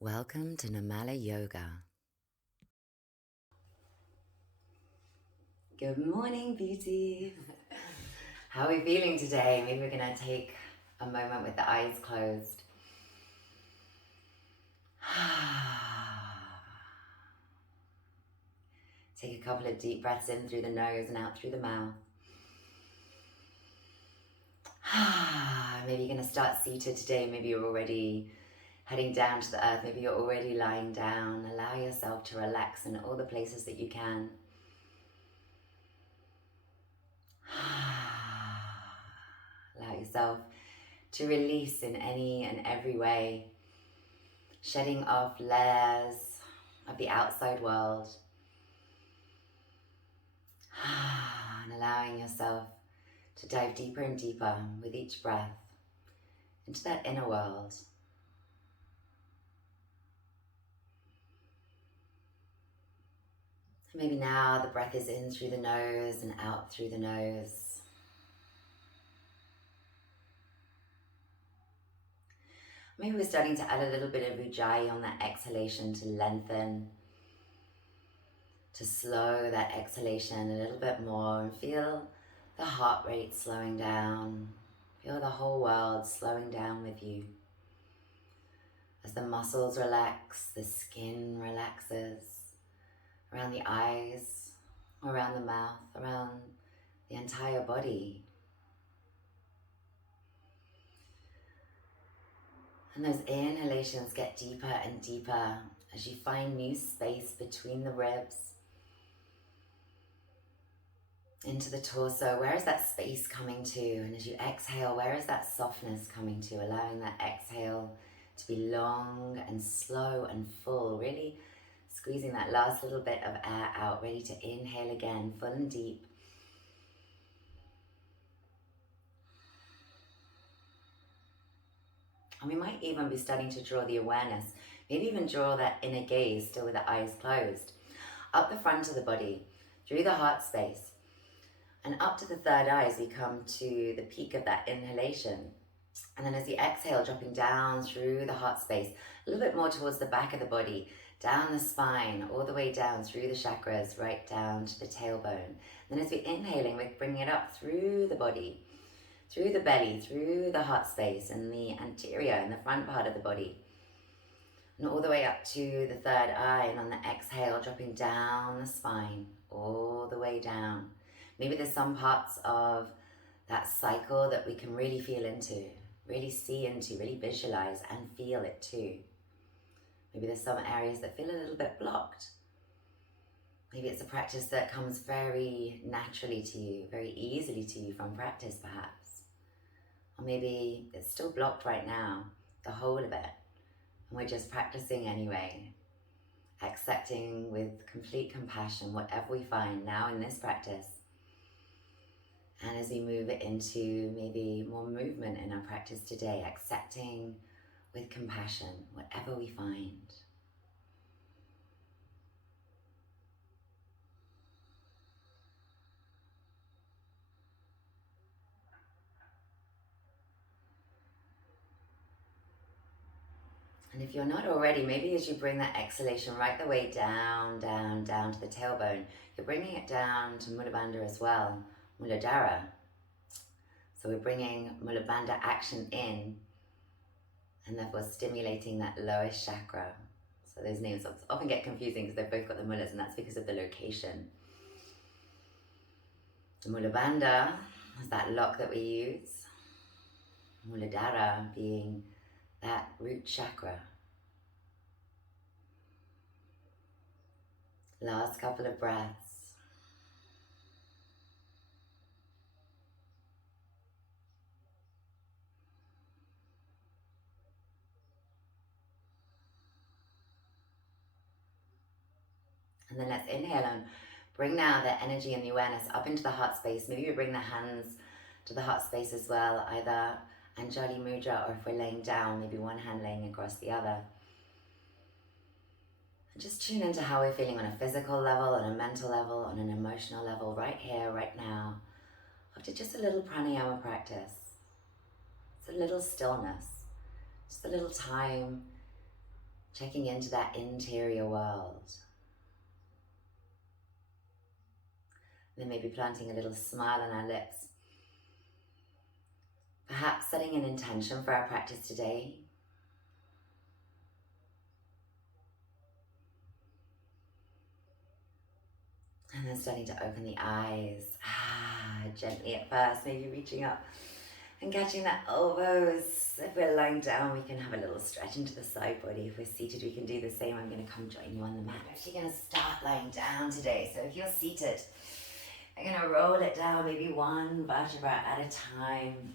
Welcome to Nirmala Yoga. Good morning, beauty. How are we feeling today? Maybe we're going to take a moment with the eyes closed. Take a couple of deep breaths in through the nose and out through the mouth. Maybe you're going to start seated today. Maybe you're already heading down to the earth. Maybe you're already lying down. Allow yourself to relax in all the places that you can. Allow yourself to release in any and every way, shedding off layers of the outside world and allowing yourself to dive deeper and deeper with each breath into that inner world. Maybe now the breath is in through the nose and out through the nose. Maybe we're starting to add a little bit of ujjayi on that exhalation to lengthen, to slow that exhalation a little bit more and feel the heart rate slowing down. Feel the whole world slowing down with you. As the muscles relax, the skin relaxes around the eyes, around the mouth, around the entire body. And those inhalations get deeper and deeper as you find new space between the ribs, into the torso. Where is that space coming to? And as you exhale, where is that softness coming to? Allowing that exhale to be long and slow and full, really squeezing that last little bit of air out, ready to inhale again, full and deep. And we might even be starting to draw the awareness, maybe even draw that inner gaze, still with the eyes closed, up the front of the body, through the heart space, and up to the third eye as we come to the peak of that inhalation. And then as you exhale, dropping down through the heart space, a little bit more towards the back of the body, down the spine, all the way down through the chakras, right down to the tailbone. Then as we're inhaling, we're bringing it up through the body, through the belly, through the heart space and the anterior and the front part of the body. And all the way up to the third eye, and on the exhale, dropping down the spine, all the way down. Maybe there's some parts of that cycle that we can really feel into, really see into, really visualize and feel it too. Maybe there's some areas that feel a little bit blocked. Maybe it's a practice that comes very naturally to you, very easily to you from practice perhaps. Or maybe it's still blocked right now, the whole of it. And we're just practicing anyway, accepting with complete compassion whatever we find now in this practice. And as we move it into maybe more movement in our practice today, accepting with compassion whatever we find. And if you're not already, maybe as you bring that exhalation right the way down, down, down to the tailbone, you're bringing it down to Muladhara as well, Muladhara. So we're bringing Muladhara action in and therefore stimulating that lowest chakra. So those names often get confusing because they've both got the mulas, and that's because of the location. The Muladhara is that lock that we use. Muladhara being that root chakra. Last couple of breaths. And then let's inhale and bring now the energy and the awareness up into the heart space. Maybe we bring the hands to the heart space as well, either Anjali Mudra, or if we're laying down, maybe one hand laying across the other. And just tune into how we're feeling on a physical level, on a mental level, on an emotional level, right here, right now, after just a little pranayama practice. It's a little stillness, just a little time checking into that interior world. Then maybe planting a little smile on our lips. Perhaps setting an intention for our practice today. And then starting to open the eyes, gently at first, maybe reaching up and catching the elbows. If we're lying down, we can have a little stretch into the side body. If we're seated, we can do the same. I'm going to come join you on the mat. We're actually going to start lying down today. So if you're seated, I'm going to roll it down, maybe one vertebra at a time.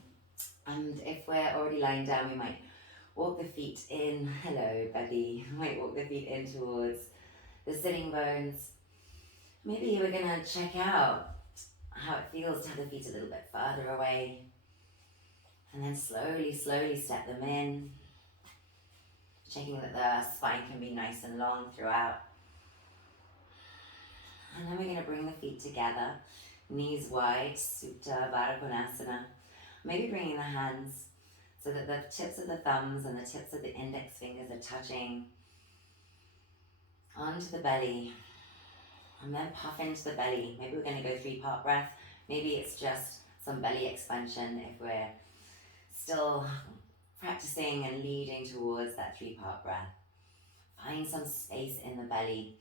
And if we're already lying down, we might walk the feet in. Hello, belly. We might walk the feet in towards the sitting bones. Maybe we're going to check out how it feels to have the feet a little bit further away. And then slowly step them in. Checking that the spine can be nice and long throughout. And then we're going to bring the feet together. Knees wide, Supta Baddha Konasana. Maybe bringing the hands so that the tips of the thumbs and the tips of the index fingers are touching onto the belly. And then puff into the belly. Maybe we're going to go 3-part breath. Maybe it's just some belly expansion if we're still practicing and leading towards that 3-part breath. Find some space in the belly.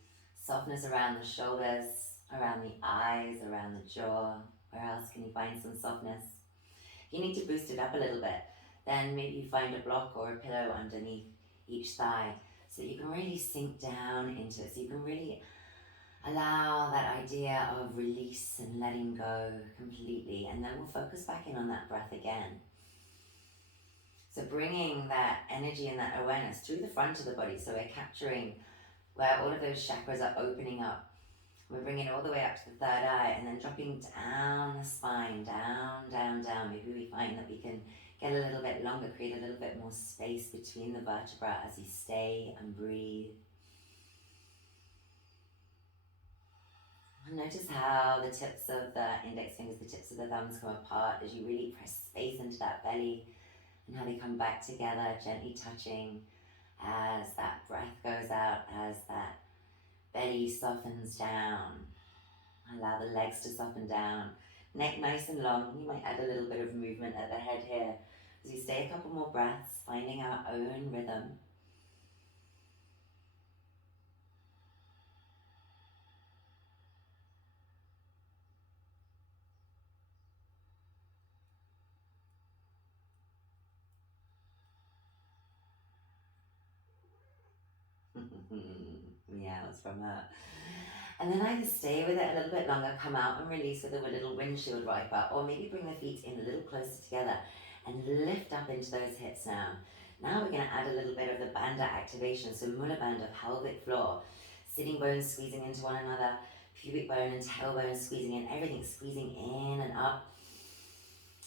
Softness around the shoulders, around the eyes, around the jaw. Where else can you find some softness? If you need to boost it up a little bit, then maybe you find a block or a pillow underneath each thigh so you can really sink down into it. So you can really allow that idea of release and letting go completely, and then we'll focus back in on that breath again. So bringing that energy and that awareness through the front of the body, so we're capturing where all of those chakras are opening up. We're bringing it all the way up to the third eye and then dropping down the spine, down. Maybe we find that we can get a little bit longer, create a little bit more space between the vertebrae as you stay and breathe. Notice how the tips of the index fingers, the tips of the thumbs come apart as you really press space into that belly, and how they come back together, gently touching as that breath goes out, as that belly softens down. Allow the legs to soften down. Neck nice and long. You might add a little bit of movement at the head here as you stay a couple more breaths, finding our own rhythm. Yeah, it's from her. And then either stay with it a little bit longer, come out and release with a little windshield wiper, or maybe bring the feet in a little closer together and lift up into those hips now. Now we're going to add a little bit of the bandha activation, so mula bandha, pelvic floor, sitting bones squeezing into one another, pubic bone and tailbone squeezing in, everything squeezing in and up.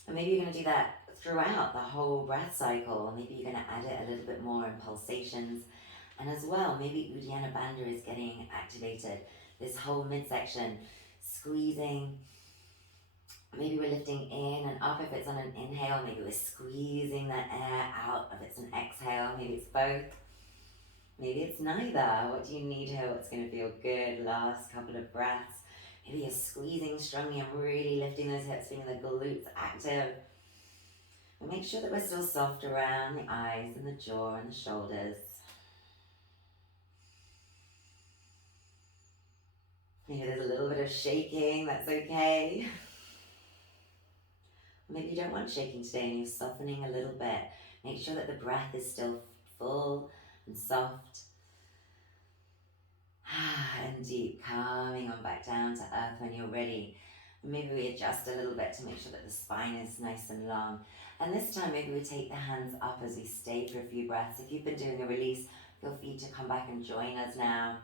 And maybe you're going to do that throughout the whole breath cycle. Maybe you're going to add it a little bit more in pulsations. And as well, maybe Uddiyana Bandha is getting activated. This whole midsection, squeezing. Maybe we're lifting in and up if it's on an inhale. Maybe we're squeezing that air out if it's an exhale. Maybe it's both. Maybe it's neither. What do you need here? What's going to feel good? Last couple of breaths. Maybe you're squeezing strongly and really lifting those hips, feeling the glutes active. And make sure that we're still soft around the eyes and the jaw and the shoulders. Maybe there's a little bit of shaking, that's okay. Maybe you don't want shaking today and you're softening a little bit. Make sure that the breath is still full and soft and deep, coming on back down to earth when you're ready. Maybe we adjust a little bit to make sure that the spine is nice and long. And this time maybe we take the hands up as we stay for a few breaths. If you've been doing a release, feel free to come back and join us now.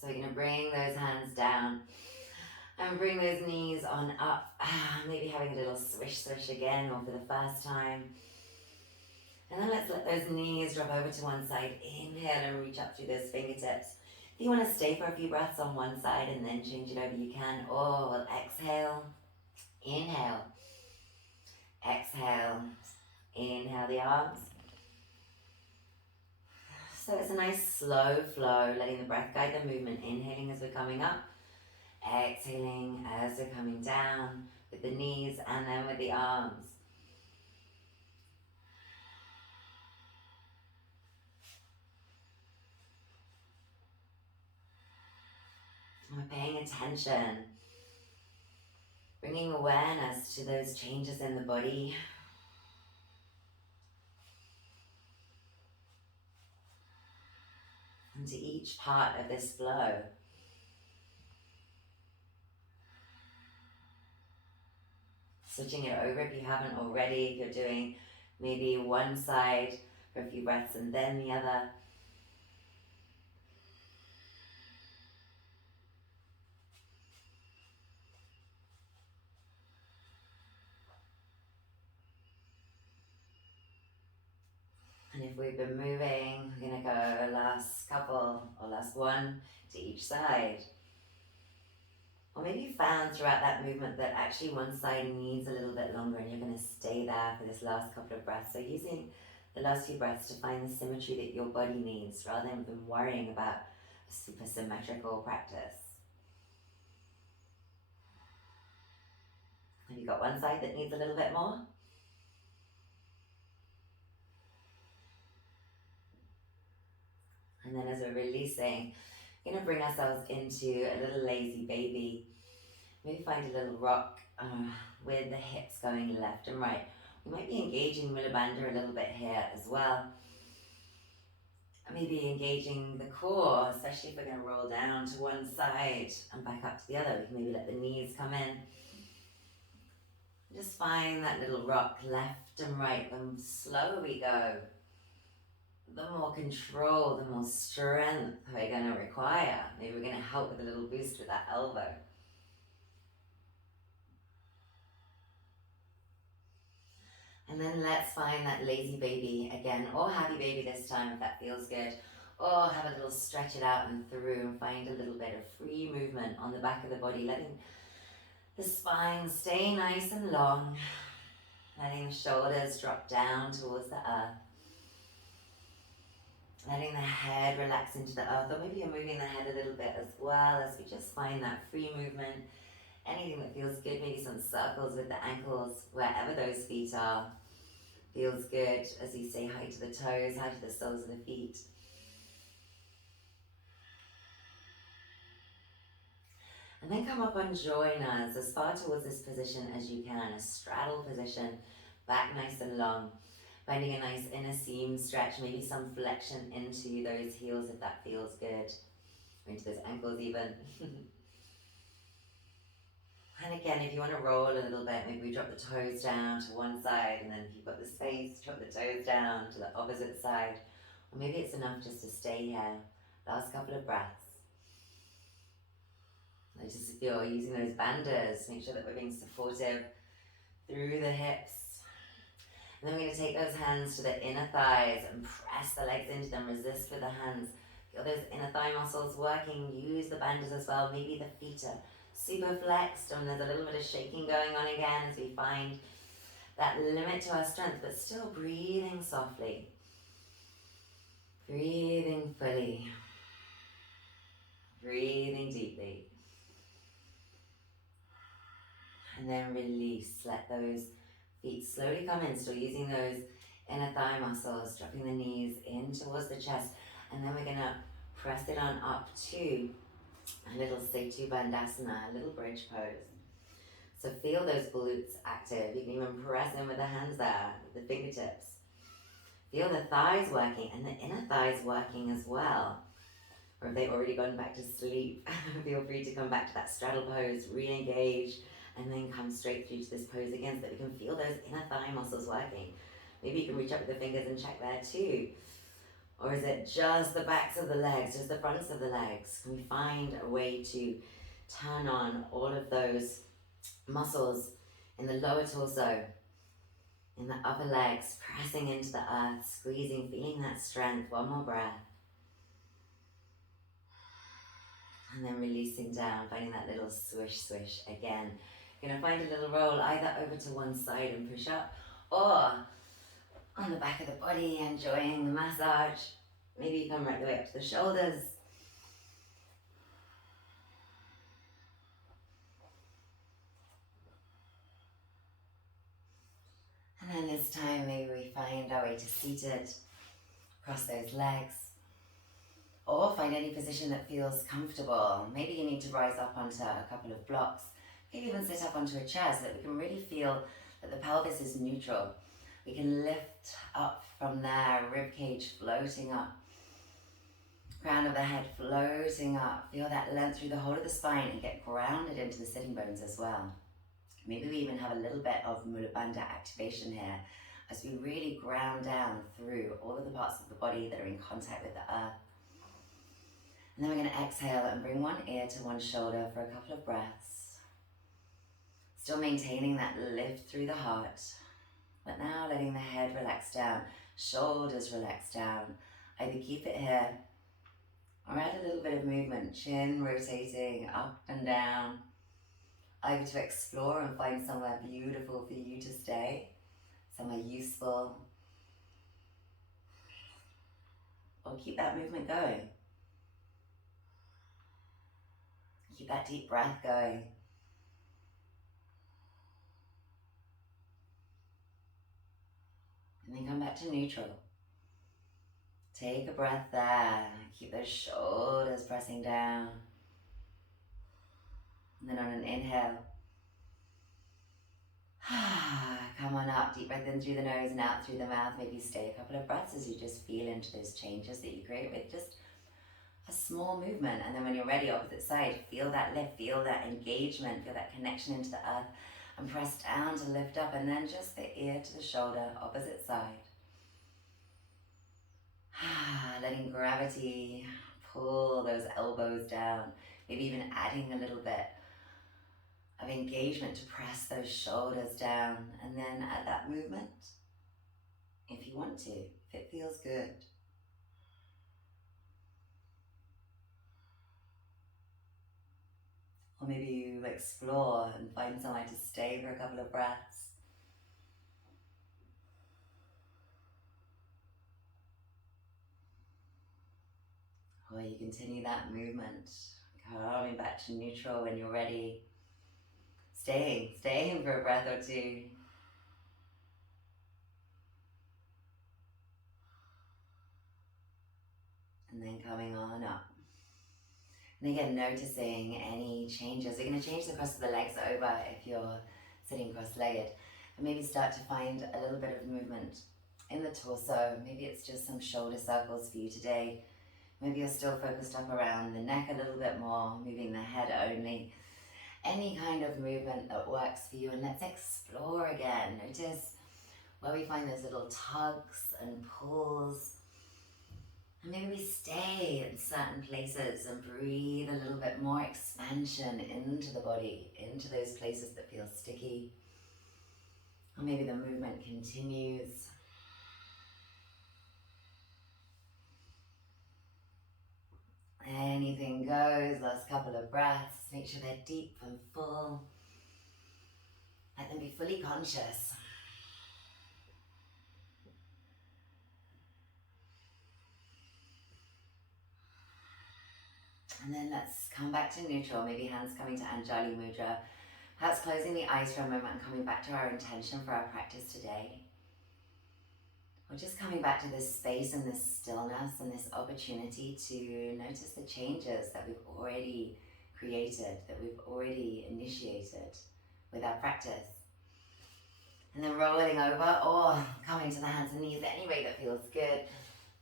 So you're going to bring those hands down and bring those knees on up. Maybe having a little swish again, or for the first time. And those knees drop over to one side. Inhale and reach up through those fingertips. If you want to stay for a few breaths on one side and then change it over, you can. Or we'll exhale, inhale, exhale, inhale the arms. So it's a nice slow flow, letting the breath guide the movement. Inhaling as we're coming up, exhaling as we're coming down with the knees and then with the arms. We're paying attention, bringing awareness to those changes in the body. And to each part of this flow. Switching it over if you haven't already, if you're doing maybe one side for a few breaths and then the other. And if we've been moving, we're going to go last couple or last one to each side. Or maybe you found throughout that movement that actually one side needs a little bit longer and you're going to stay there for this last couple of breaths. So using the last few breaths to find the symmetry that your body needs rather than worrying about a super symmetrical practice. Have you got one side that needs a little bit more? And then as we're releasing, we're going to bring ourselves into a little lazy baby. Maybe find a little rock with the hips going left and right. We might be engaging Muladhara a little bit here as well. Maybe engaging the core, especially if we're going to roll down to one side and back up to the other. We can maybe let the knees come in. Just find that little rock left and right. The slower we go, the more control, the more strength we're going to require. Maybe we're going to help with a little boost with that elbow. And then let's find that lazy baby again, or happy baby this time if that feels good. Or have a little stretch it out and through and find a little bit of free movement on the back of the body, letting the spine stay nice and long, letting the shoulders drop down towards the earth. Letting the head relax into the earth, or maybe you're moving the head a little bit as well as we just find that free movement. Anything that feels good, maybe some circles with the ankles, wherever those feet are, feels good as you say hi to the toes, hi to the soles of the feet. And then come up and join us as far towards this position as you can, a straddle position, back nice and long. Finding a nice inner seam stretch, maybe some flexion into those heels if that feels good, or into those ankles even. And again, if you want to roll a little bit, maybe we drop the toes down to one side, and then if you've got the space, drop the toes down to the opposite side. Or maybe it's enough just to stay here. Last couple of breaths. Just if you're using those banders, make sure that we're being supportive through the hips. And then we're going to take those hands to the inner thighs and press the legs into them, resist with the hands. Feel those inner thigh muscles working, use the banders as well. Maybe the feet are super flexed and there's a little bit of shaking going on again as we find that limit to our strength, but still breathing softly. Breathing fully. Breathing deeply. And then release, let those feet slowly come in, still using those inner thigh muscles, dropping the knees in towards the chest. And then we're going to press it on up to a little Setu Bandhasana, a little bridge pose. So feel those glutes active. You can even press in with the hands there, with the fingertips. Feel the thighs working and the inner thighs working as well. Or if they've already gone back to sleep, feel free to come back to that straddle pose, re-engage, and then come straight through to this pose again so that we can feel those inner thigh muscles working. Maybe you can reach up with the fingers and check there too. Or is it just the backs of the legs, just the fronts of the legs? Can we find a way to turn on all of those muscles in the lower torso? In the upper legs, pressing into the earth, squeezing, feeling that strength. One more breath. And then releasing down, finding that little swish, swish again. You're gonna find a little roll either over to one side and push up, or on the back of the body, enjoying the massage. Maybe you come right the way up to the shoulders. And then this time, maybe we find our way to seated, cross those legs, or find any position that feels comfortable. Maybe you need to rise up onto a couple of blocks, maybe even sit up onto a chair so that we can really feel that the pelvis is neutral. We can lift up from there, rib cage floating up, crown of the head floating up. Feel that length through the whole of the spine and get grounded into the sitting bones as well. Maybe we even have a little bit of Muladhara activation here as we really ground down through all of the parts of the body that are in contact with the earth. And then we're going to exhale and bring one ear to one shoulder for a couple of breaths. Still maintaining that lift through the heart, but now letting the head relax down, shoulders relax down. Either keep it here or add a little bit of movement, chin rotating up and down. Either to explore and find somewhere beautiful for you to stay, somewhere useful, or keep that movement going. Keep that deep breath going. And then come back to neutral. Take a breath there. Keep those shoulders pressing down. And then on an inhale, come on up, deep breath in through the nose and out through the mouth. Maybe stay a couple of breaths as you just feel into those changes that you create with just a small movement. And then when you're ready, opposite side, feel that lift, feel that engagement, feel that connection into the earth, and press down to lift up, and then just the ear to the shoulder, opposite side. Letting gravity pull those elbows down, maybe even adding a little bit of engagement to press those shoulders down, and then add that movement if you want to, if it feels good. Or maybe you explore and find somewhere to stay for a couple of breaths. Or you continue that movement, coming back to neutral when you're ready. Staying for a breath or two. And then coming on up. And again, noticing any changes. We're going to change the cross of the legs over if you're sitting cross-legged. And maybe start to find a little bit of movement in the torso. Maybe it's just some shoulder circles for you today. Maybe you're still focused up around the neck a little bit more, moving the head only. Any kind of movement that works for you. And let's explore again. Notice where we find those little tugs and pulls. And maybe we stay in certain places and breathe a little bit more expansion into the body, into those places that feel sticky. Or maybe the movement continues. Anything goes, last couple of breaths. Make sure they're deep and full. Let them be fully conscious. And then let's come back to neutral, maybe hands coming to Anjali Mudra. Perhaps closing the eyes for a moment and coming back to our intention for our practice today. Or just coming back to this space and this stillness and this opportunity to notice the changes that we've already created, that we've already initiated with our practice. And then rolling over or coming to the hands and knees any way that feels good.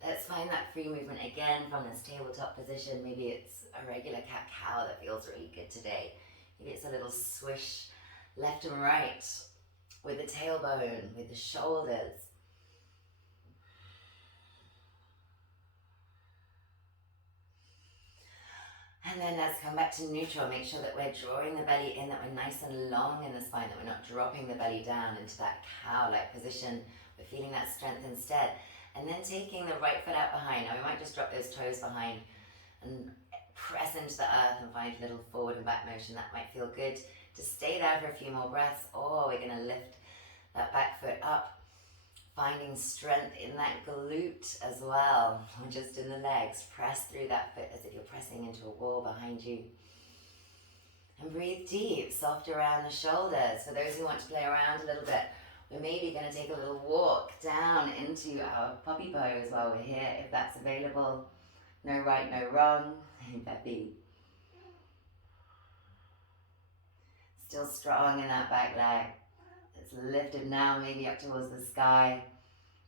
Let's find that free movement again from this tabletop position. Maybe it's a regular cat-cow that feels really good today. Maybe it's a little swish left and right with the tailbone, with the shoulders. And And then let's come back to neutral. Make sure that we're drawing the belly in, that we're nice and long in the spine, that we're not dropping the belly down into that cow-like position. We're feeling that strength instead. And then taking the right foot out behind. Now we might just drop those toes behind and press into the earth and find a little forward and back motion. That might feel good to stay there for a few more breaths. Or we're going to lift that back foot up, finding strength in that glute as well, or just in the legs. Press through that foot as if you're pressing into a wall behind you. And breathe deep, soft around the shoulders. For those who want to play around a little bit, we're maybe going to take a little walk down into our puppy pose while we're here, if that's available. No right, no wrong. Peppy. Still strong in that back leg. It's lifted now, maybe up towards the sky.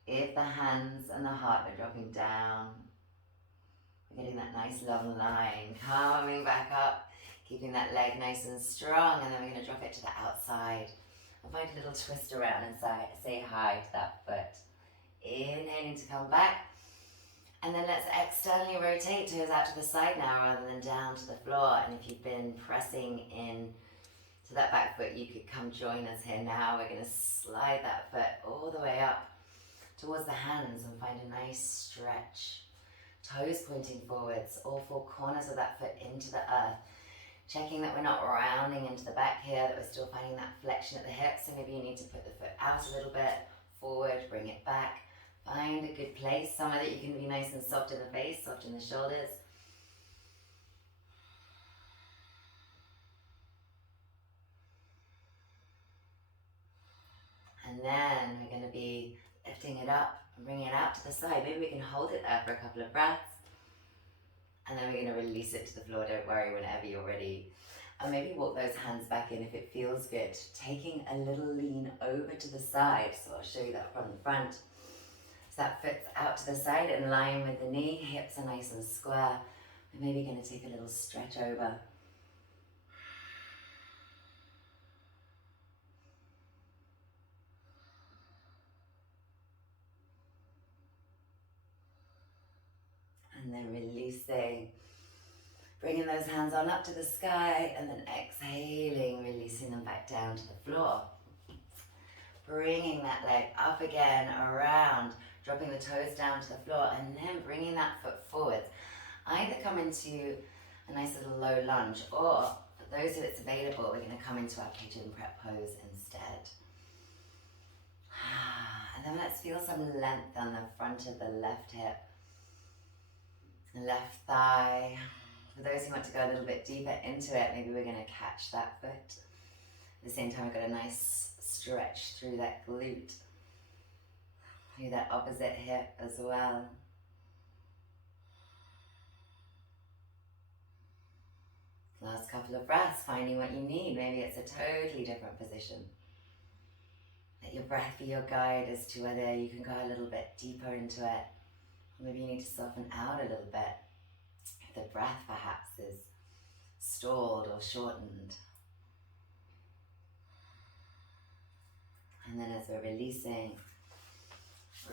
If the hands and the heart are dropping down, we're getting that nice long line. Coming back up, keeping that leg nice and strong, and then we're going to drop it to the outside. And find a little twist around and say hi to that foot. Inhaling to come back. And then let's externally rotate, toes out to the side now rather than down to the floor. And if you've been pressing in to that back foot, you could come join us here now. We're going to slide that foot all the way up towards the hands and find a nice stretch. Toes pointing forwards, all four corners of that foot into the earth. Checking that we're not rounding into the back here, that we're still finding that flexion at the hips. So maybe you need to put the foot out a little bit, forward, bring it back. Find a good place, somewhere that you can be nice and soft in the face, soft in the shoulders. And then we're going to be lifting it up and bringing it out to the side. Maybe we can hold it there for a couple of breaths. And then we're going to release it to the floor. Don't worry, whenever you're ready. And maybe walk those hands back in if it feels good. Taking a little lean over to the side. So I'll show you that from the front. So that foot's out to the side in line with the knee. Hips are nice and square. We're maybe going to take a little stretch over. And then releasing. Bringing those hands on up to the sky and then exhaling, releasing them back down to the floor. Bringing that leg up again, around, dropping the toes down to the floor and then bringing that foot forward. Either come into a nice little low lunge or, for those who it's available, we're going to come into our pigeon prep pose instead. And then let's feel some length on the front of the left hip, left thigh. For those who want to go a little bit deeper into it, maybe we're going to catch that foot. At the same time, we've got a nice stretch through that glute, through that opposite hip as well. Last couple of breaths, finding what you need. Maybe it's a totally different position. Let your breath be your guide as to whether you can go a little bit deeper into it. Maybe you need to soften out a little bit. If the breath perhaps is stalled or shortened. And then as we're releasing,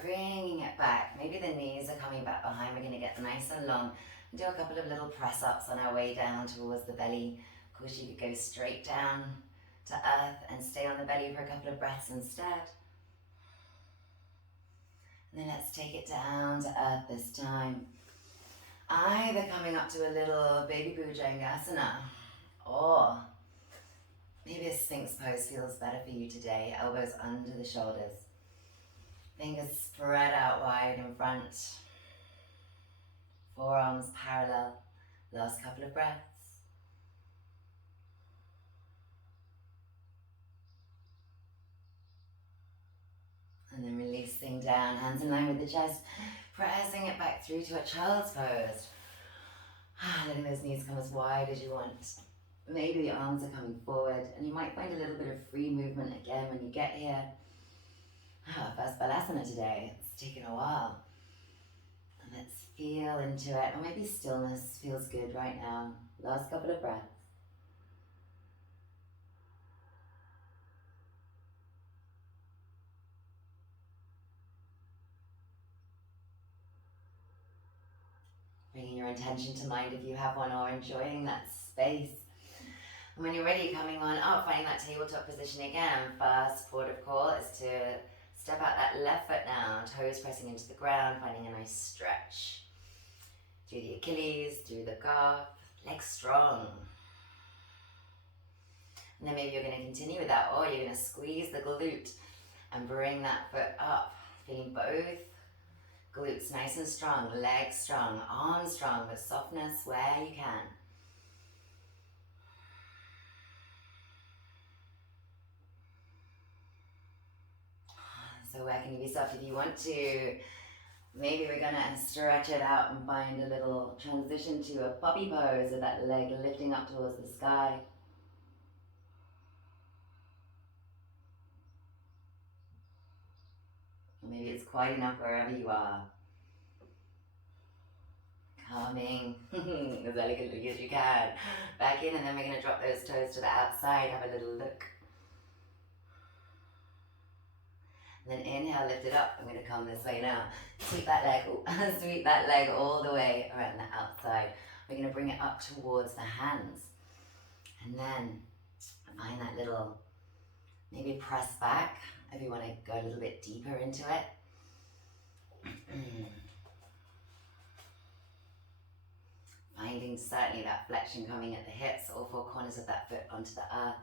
bringing it back. Maybe the knees are coming back behind. We're going to get nice and long. And do a couple of little press-ups on our way down towards the belly. Of course, you could go straight down to earth and stay on the belly for a couple of breaths instead. And then let's take it down to earth this time. Either coming up to a little baby bhujangasana, or maybe a Sphinx pose feels better for you today. Elbows under the shoulders. Fingers spread out wide in front. Forearms parallel. Last couple of breaths. And then releasing down, hands in line with the chest. Pressing it back through to a child's pose. Letting those knees come as wide as you want. Maybe the arms are coming forward and you might find a little bit of free movement again when you get here. First Balasana today. It's taken a while. And let's feel into it. Or maybe stillness feels good right now. Last couple of breaths. Bringing your your intention to mind if you have one, or enjoying that space. And when you're ready, coming on up, finding that tabletop position again. First supportive call is to step out that left foot now, toes pressing into the ground, finding a nice stretch. Through the Achilles, through the calf, legs strong. And then maybe you're going to continue with that, or you're going to squeeze the glute and bring that foot up, feeling both glutes nice and strong, legs strong, arms strong, but softness where you can. So where can you be soft if you want to? Maybe we're going to stretch it out and find a little transition to a puppy pose with that leg lifting up towards the sky. Or maybe it's quite enough wherever you are. Coming as elegantly as you can. Back in, and then we're going to drop those toes to the outside, have a little look. And then inhale, lift it up. I'm going to come this way now. Sweep that leg, sweep that leg all the way around the outside. We're going to bring it up towards the hands. And then find that little, maybe press back if you want to go a little bit deeper into it. Finding certainly that flexion coming at the hips, all four corners of that foot onto the earth.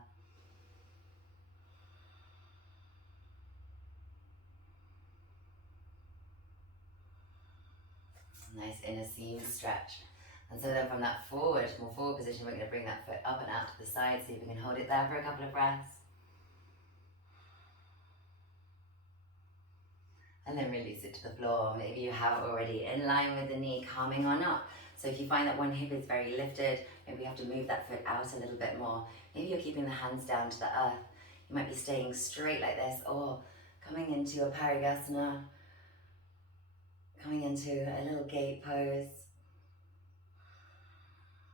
Nice inner seam stretch. And so then from that more forward position, we're going to bring that foot up and out to the side. See if we can hold it there for a couple of breaths. And then release it to the floor. Maybe you have already in line with the knee, coming on up. So if you find that one hip is very lifted, maybe you have to move that foot out a little bit more. Maybe you're keeping the hands down to the earth. You might be staying straight like this, or coming into a Parigasana, coming into a little gate pose.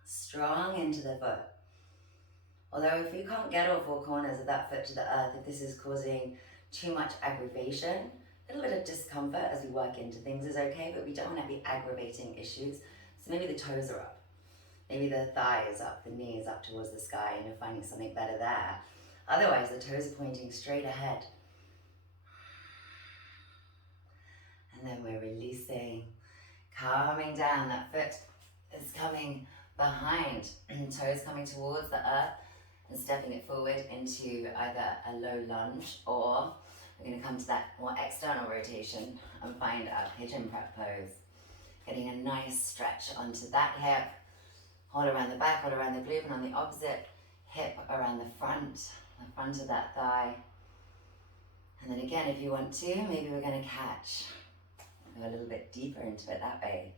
Strong into the foot. Although if you can't get all four corners of that foot to the earth, if this is causing too much aggravation, a little bit of discomfort as we work into things is okay, but we don't want to be aggravating issues. So maybe the toes are up. Maybe the thigh is up, the knee is up towards the sky, and you're finding something better there. Otherwise, the toes are pointing straight ahead. And then we're releasing, calming down. That foot is coming behind, toes coming towards the earth, and stepping it forward into either a low lunge, or we're going to come to that more external rotation and find our pigeon prep pose. Getting a nice stretch onto that hip, hold around the back, hold around the glute, and on the opposite, hip around the front of that thigh. And then again, if you want to, maybe we're going to catch, go a little bit deeper into it that way.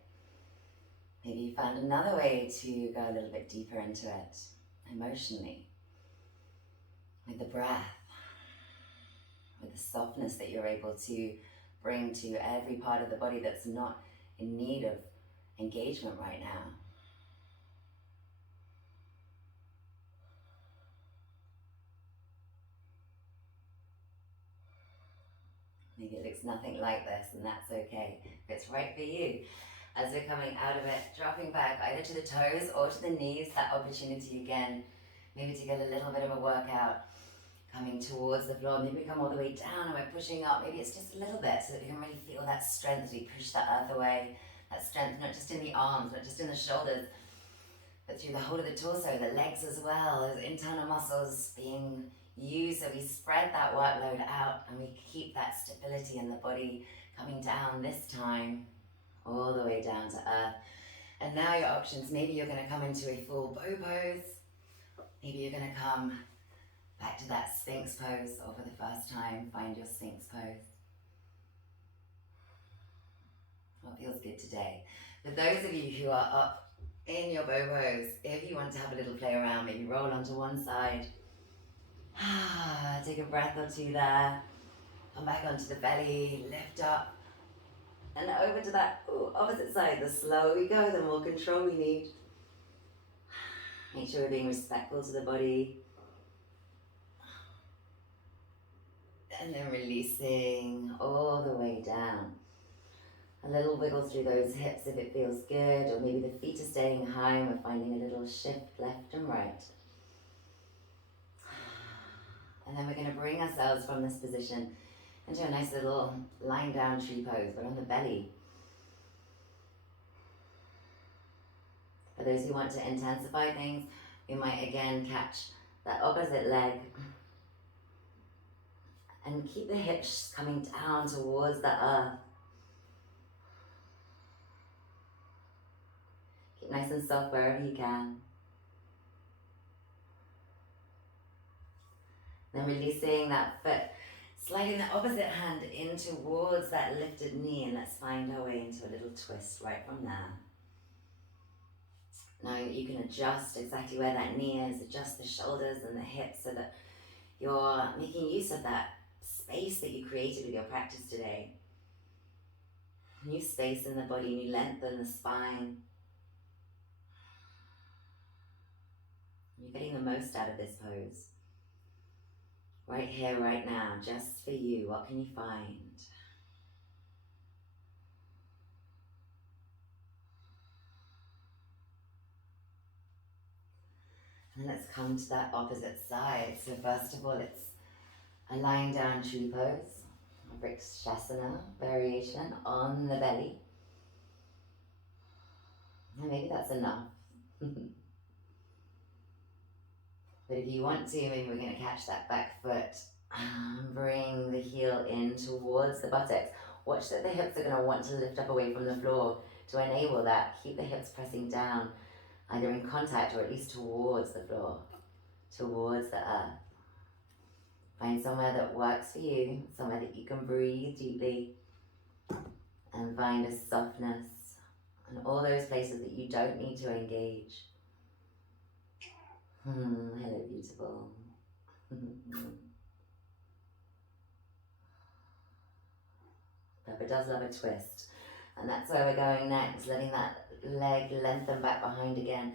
Maybe you found another way to go a little bit deeper into it, emotionally, with the breath, with the softness that you're able to bring to every part of the body that's not in need of engagement right now. Maybe it looks nothing like this, and that's okay. If it's right for you. As we're coming out of it, dropping back either to the toes or to the knees, that opportunity again, maybe to get a little bit of a workout. Coming towards the floor, maybe we come all the way down and we're pushing up. Maybe it's just a little bit so that we can really feel that strength as we push the earth away. That strength not just in the arms, not just in the shoulders, but through the whole of the torso, the legs as well, those internal muscles being used, so we spread that workload out and we keep that stability in the body, coming down this time all the way down to earth. And now your options, maybe you're going to come into a full bow pose, maybe you're going to come back to that Sphinx pose, or for the first time, find your Sphinx pose. What feels good today? For those of you who are up in your bow pose, if you want to have a little play around, maybe roll onto one side. Take a breath or two there. Come back onto the belly, lift up. And over to that opposite side. The slower we go, the more control we need. Make sure we're being respectful to the body. And then releasing all the way down. A little wiggle through those hips if it feels good, or maybe the feet are staying high and we're finding a little shift left and right. And then we're going to bring ourselves from this position into a nice little lying down tree pose, but on the belly. For those who want to intensify things, we might again catch that opposite leg and keep the hips coming down towards the earth. Keep nice and soft wherever you can. Then releasing that foot, sliding the opposite hand in towards that lifted knee, and let's find our way into a little twist right from there. Now you can adjust exactly where that knee is, adjust the shoulders and the hips so that you're making use of that space that you created with your practice today. New space in the body, new length in the spine. You're getting the most out of this pose. Right here, right now, just for you, what can you find? And let's come to that opposite side. So first of all, it's a lying down tree pose, a Shavasana variation on the belly. And maybe that's enough. But if you want to, maybe we're going to catch that back foot and bring the heel in towards the buttocks. Watch that the hips are going to want to lift up away from the floor to enable that. Keep the hips pressing down, either in contact or at least towards the floor, towards the earth. Find somewhere that works for you, somewhere that you can breathe deeply, and find a softness and all those places that you don't need to engage. Hello, beautiful. Pepper does love a twist. And that's where we're going next, letting that leg lengthen back behind again.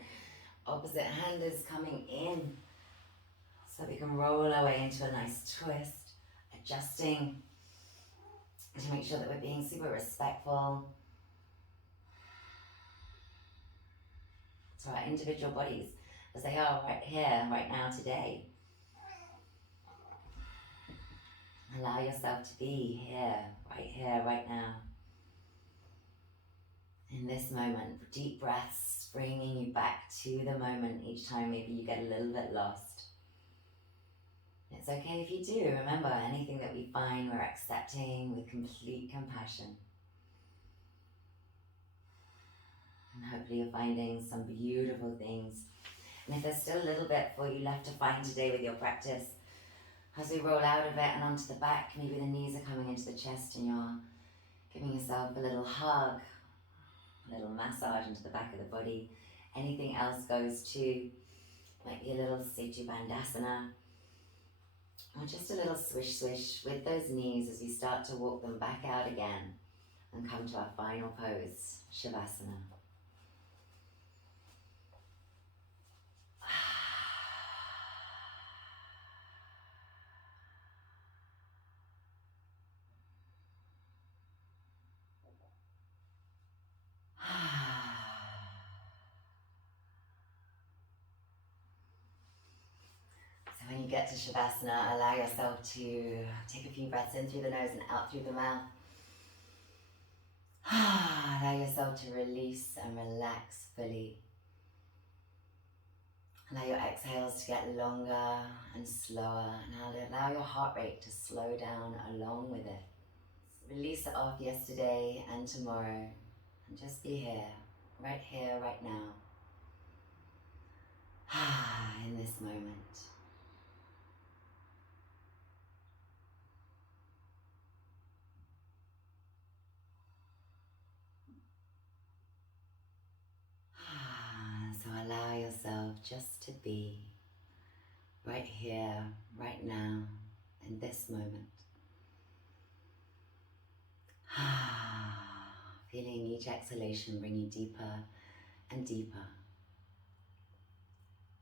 Opposite hand is coming in. So we can roll our way into a nice twist, adjusting to make sure that we're being super respectful to our individual bodies as they are right here, right now, today. Allow yourself to be here, right now. In this moment, deep breaths, bringing you back to the moment each time maybe you get a little bit lost. It's okay if you do. Remember, anything that we find, we're accepting with complete compassion. And hopefully you're finding some beautiful things. And if there's still a little bit for you left to find today with your practice, as we roll out of it and onto the back, maybe the knees are coming into the chest and you're giving yourself a little hug, a little massage into the back of the body. Anything else goes too. Might be a little Setu Bandhasana, or just a little swish swish with those knees as we start to walk them back out again and come to our final pose, Shavasana. So when you get to Shavasana, allow yourself to take a few breaths in through the nose and out through the mouth. Allow yourself to release and relax fully. Allow your exhales to get longer and slower, and allow your heart rate to slow down along with it. Release it off yesterday and tomorrow, and just be here, right now, in this moment. So allow yourself just to be right here, right now, in this moment. Feeling each exhalation bring you deeper and deeper,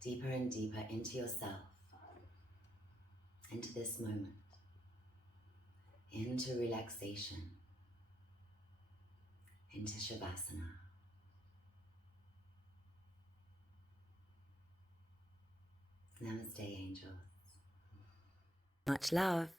deeper and deeper into yourself, into this moment, into relaxation, into Shavasana. Namaste, angels. Much love.